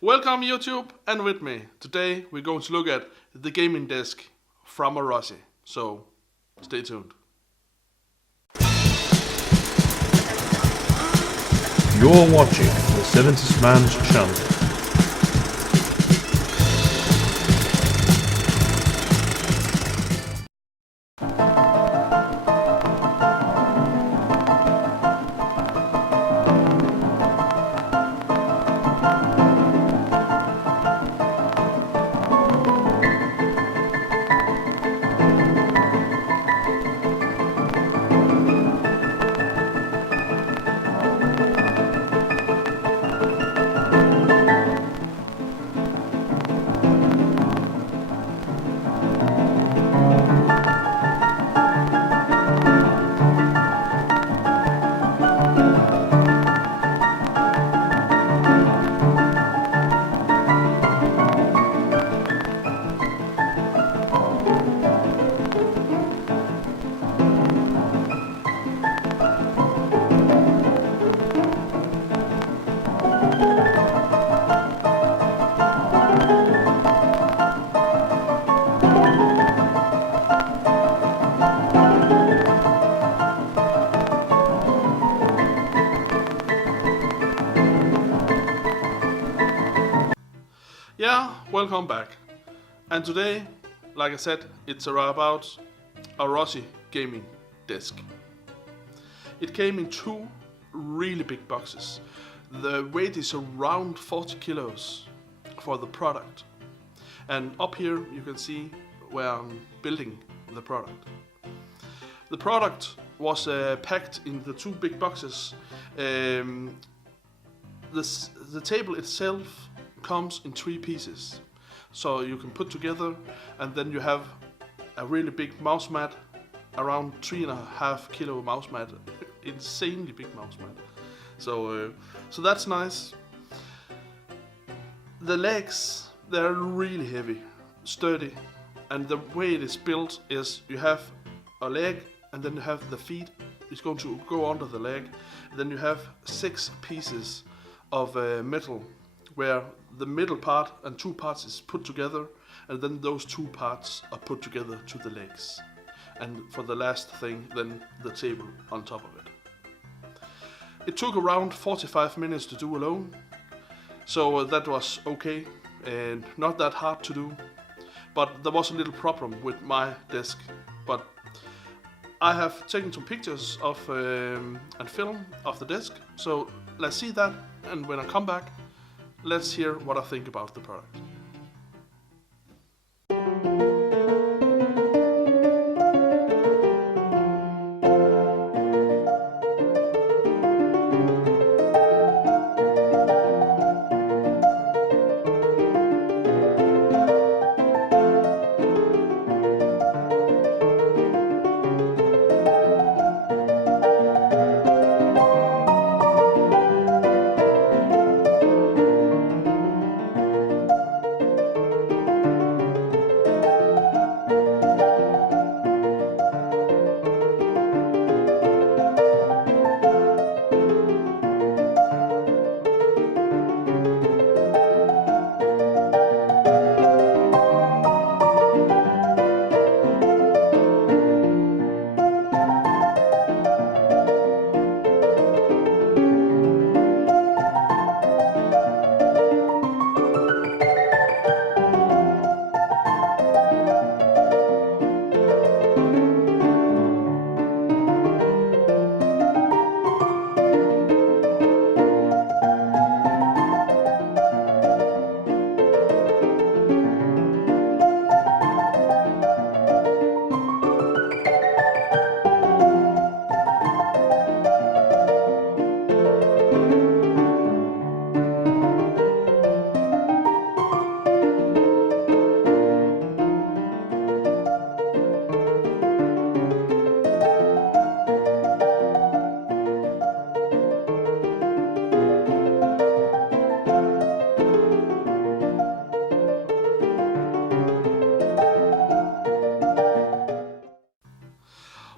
Welcome YouTube and with me. Today we're going to look at the gaming desk from Arozzi. So stay tuned. You're watching the 70sMAN's channel. Yeah, welcome back. And today, like I said, it's about Arozzi gaming desk. It came in two really big boxes. The weight is around 40 kilos for the product. And up here you can see where I'm building the product. The product was packed in the two big boxes. The table itself comes in three pieces, so you can put together, and then you have a really big mouse mat, around 3.5 kilo mouse mat, insanely big mouse mat. So that's nice. The legs, they're really heavy, sturdy, and the way it is built is you have a leg, and then you have the feet. It's going to go under the leg. Then you have 6 pieces of metal, where the middle part and 2 parts is put together, and then those 2 parts are put together to the legs. And for the last thing, then the table on top of it. It took around 45 minutes to do alone, so that was okay and not that hard to do. But there was a little problem with my desk. But I have taken some pictures of and film of the desk, so let's see that, and when I come back, let's hear what I think about the product.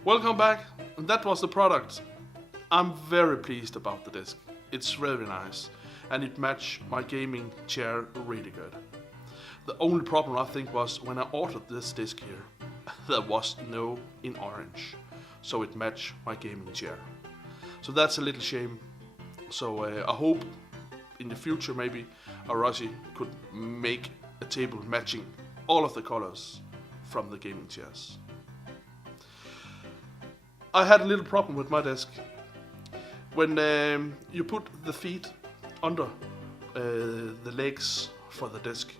Welcome back, and that was the product. I'm very pleased about the desk. It's very nice. and it matched my gaming chair really good. The only problem I think was when I ordered this disc here, there was no in orange, so it matched my gaming chair. So that's a little shame. So I hope in the future maybe Arozzi could make a table matching all of the colors from the gaming chairs. I had a little problem with my desk. When you put the feet under the legs for the desk,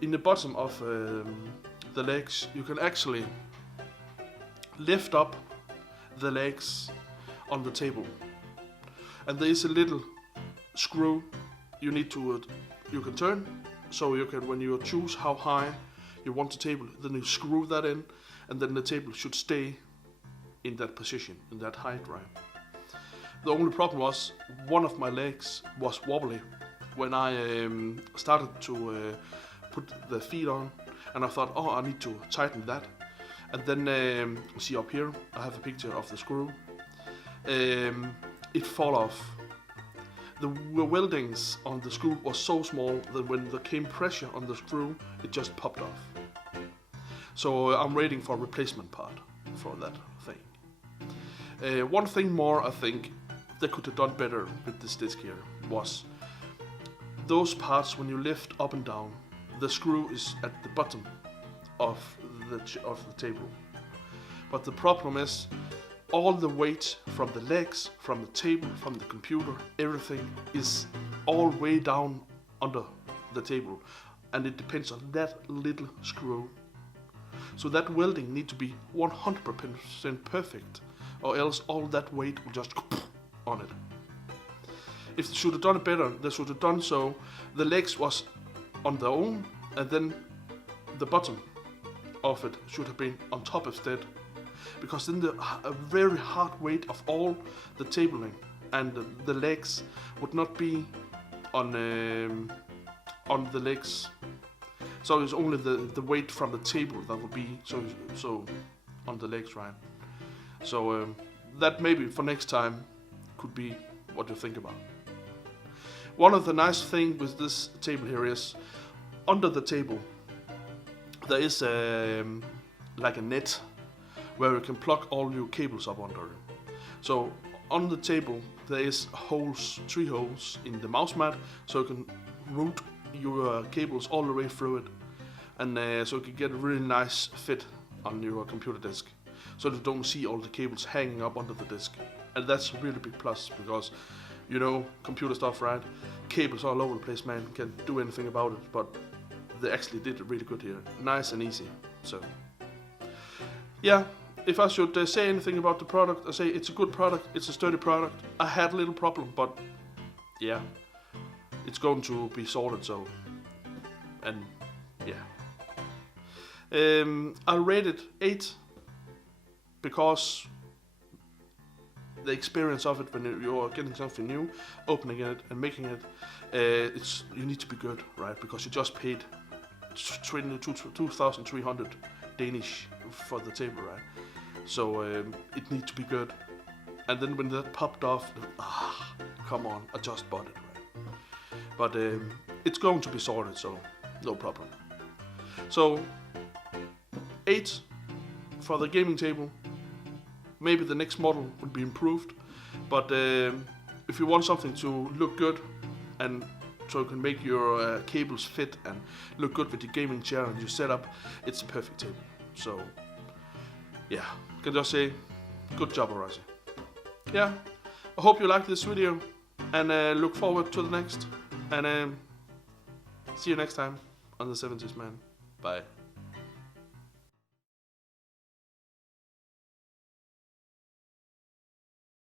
in the bottom of the legs you can actually lift up the legs on the table, and there is a little screw you can turn, so you can, when you choose how high you want the table, then you screw that in, and then the table should stay in that position, in that height, right? The only problem was one of my legs was wobbly when I started to put the feet on, and I thought, oh, I need to tighten that. And then see up here, I have a picture of the screw. It fall off. The weldings on the screw was so small that when there came pressure on the screw, it just popped off. So I'm waiting for a replacement part for that thing. One thing more I think they could have done better with this disc here was those parts when you lift up and down, the screw is at the bottom of the table. But the problem is all the weight from the legs, from the table, from the computer, everything is all way down under the table, and it depends on that little screw. So that welding needs to be 100% perfect, or else all that weight will just on it. If they should have done it better, they should have done so the legs was on their own, and then the bottom of it should have been on top instead, because then a very hard weight of all the tabling and the legs would not be on the legs. So it's only the weight from the table that would be so on the legs, right? So that maybe for next time could be what you think about. One of the nice things with this table here is under the table there is like a net where you can plug all your cables up under it. So on the table there is holes, 3 holes in the mouse mat, so you can route your cables all the way through it, and so you can get a really nice fit on your computer desk, so you don't see all the cables hanging up under the desk. And that's a really big plus, because you know, computer stuff, right? Cables all over the place, man. Can't do anything about it, but they actually did it really good here. Nice and easy. So yeah, if I should say anything about the product, I say it's a good product, it's a sturdy product. I had a little problem, but yeah, it's going to be sorted, so, and yeah. I rate it 8 because the experience of it when you're getting something new, opening it and making it, you need to be good, right? Because you just paid 2,300 Danish for the table, right? So it needs to be good. And then when that popped off, come on, I just bought it, right? But it's going to be sorted, so no problem. So 8 for the gaming table. Maybe the next model will be improved, but if you want something to look good and so you can make your cables fit and look good with your gaming chair and your setup, it's a perfect table. So yeah, I can just say good job, Arozzi. Yeah, I hope you liked this video, and look forward to the next, and see you next time on the 70s Man. Bye.